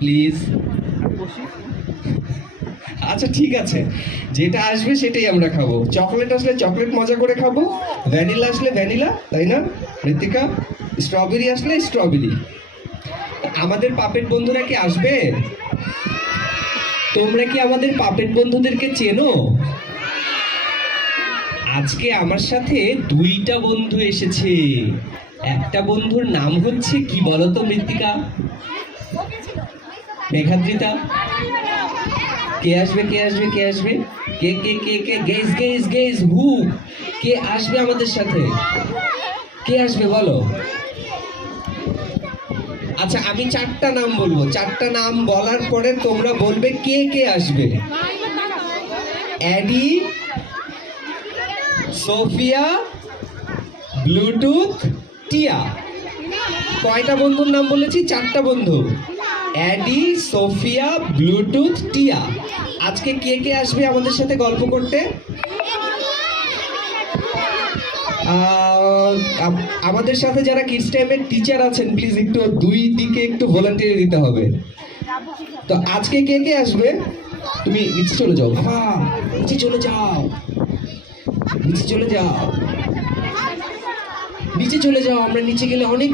Please. আচ্ছা ঠিক আছে, যেটা আসবে সেটাই আমরা খাবো। চকলেট আসলে চকলেট মজা করে খাবো, ভ্যানিলা আসলে ভ্যানিলা, তাই না মৃত্তিকা? স্ট্রবেরি আসলে স্ট্রবেরি। আমাদের পাপেট বন্ধুরা কি আসবে? তোমরা কি আমাদের পাপেট বন্ধুদেরকে চেনো? আজকে আমার সাথে দুইটা বন্ধু এসেছে। একটা বন্ধুর নাম হচ্ছে কি বলতো মৃত্তিকা? মেঘাদ্রিতা। কে আসবে কে আসবে কে আসবে? কে কে কে কে গেস গেস গেস হু? কে আসবে আমাদের সাথে? কে আসবে বলো? আচ্ছা আমি চারটা নাম বলবো, চারটা নাম বলার পরে তোমরা বলবে কে কে আসবে। অ্যাডি, সোফিয়া, ব্লুটুথ, টিয়া। কয়টা বন্ধুর নাম বলেছি? চারটা বন্ধু। অ্যাডি, সোফিয়া, ব্লুটুথ, টিয়া। আজকে কে কে আসবে আমাদের সাথে গল্প করতে? আমাদের সাথে যারা কিডস টাইমের টিচার আছেন প্লিজ একটু দুই দিকে একটু ভলান্টিয়ার দিতে হবে। তো আজকে কে কে আসবে? তুমি নিচে চলে যাও বাবা, নিচে চলে যাও, নিচে চলে যাও, নিচে চলে যাও। আমরা নিচে গেলে অনেক